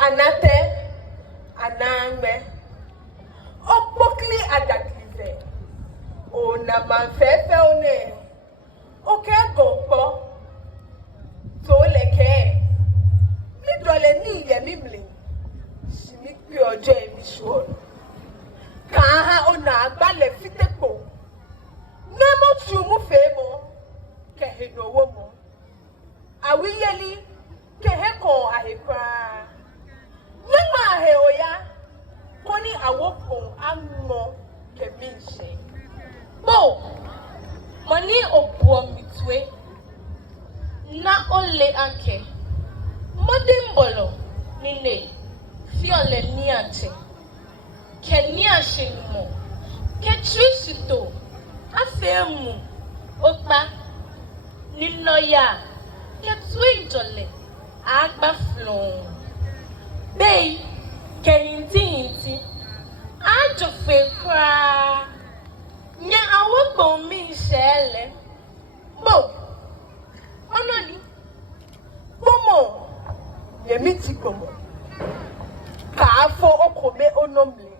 Anate, anangme, okpokli adaklize, o na manfefe one, oke gompo, to leke, mi dole ni ye mimli, shimi pioje emishwon, kaha ona agbale fitekpo, nemo chumu femo, kehino womo, awiyeli, keheko ahekwa. Nima heoya, koni awokon ango keminse. Bo, mani obuo mitwe, na ole ake, modimbolo, nine, fiole niate, kenya shinmo, ketrisito, afemu, okpa, ninoya, ketwinjole, agba flon. Bay, Kentinti, I just feel cry. Nya, I work on me, Shelley. Bo, Mononi, Momo, ye miti komo. Ka fo okome onomle.